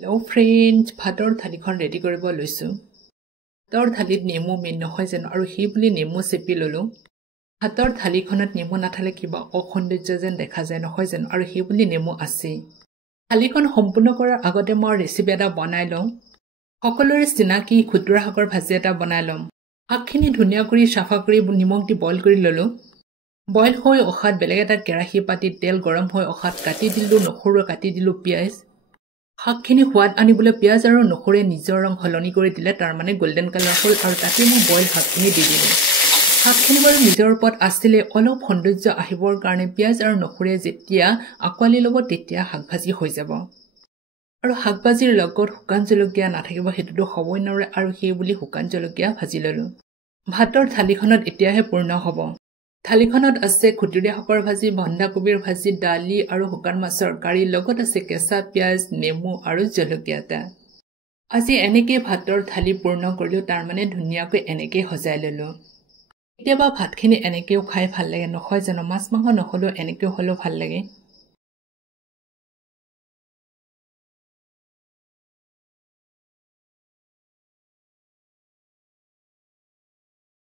Hello friends, ভাতৰ থালিখন ready কৰিব লৈছো। ভাতৰ থালিত নেমু মেইন নহয় যেন আৰু সেই বুলি নেমু চেপি ললো। ভাতৰ থালিখনত নেমু নাথালে কিবা অসৌন্দৰ্য যেন দেখা যায় নহয় যেন আৰু সেই বুলি নেমু আছে। থালিখন সম্পূৰ্ণ কৰাৰ আগতে মই ৰেচিপি এটা বনাই লওঁ। সকলোৰে চিনাকি খুতুৰা শাকৰ ভাজি এটা বনাই লম। শাকখিনি ধুনীয়া কৰি সাফা কৰি নিমখ দি বইল কৰি ললো। বইল হৈ অখাত বেলেগ এটা কেৰাহী পাতি তেল গৰম হৈ অখাত কাটি দিলো নহৰু, কাটি দিলো পিয়াজ। শাকখিনি সোৱাদ আনিবলৈ পিয়াজ আৰু নহৰুৱে নিজৰ ৰং হলনি কৰি দিলে, তাৰ মানে গোল্ডেন কালাৰ হ'ল আৰু তাতে মই বইল শাকখিনি দি দিলোঁ। শাকখিনি বাৰু নিজৰ ওপৰত আছিলে, অলপ সৌন্দৰ্য আহিবৰ কাৰণে পিয়াজ আৰু নহৰুৱে যেতিয়া আঁকোৱালি ল'ব তেতিয়া শাক ভাজি হৈ যাব। আৰু শাক ভাজিৰ লগত শুকান জলকীয়া নাথাকিব সেইটোতো হ'বই নোৱাৰে আৰু সেই বুলি শুকান জলকীয়া ভাজি ল'লোঁ। ভাতৰ থালিখনত এতিয়াহে পূৰ্ণ হ'ব। থালিখনত আছে খুতুৰীয়া শাকৰ ভাজি, বন্ধাকবিৰ ভাজি, দালি আৰু শুকান মাছৰ কাৰী, লগত আছে কেঁচা পিয়াজ, নেমু আৰু জলকীয়া এটা। আজি এনেকৈ ভাতৰ থালি পূৰ্ণ কৰিলোঁ, তাৰ মানে ধুনীয়াকৈ এনেকৈ সজাই ল'লোঁ। কেতিয়াবা ভাতখিনি এনেকৈও খাই ভাল লাগে নহয় জানো, মাছ মাংস নহ'লেও এনেকৈ হ'লেও ভাল লাগে।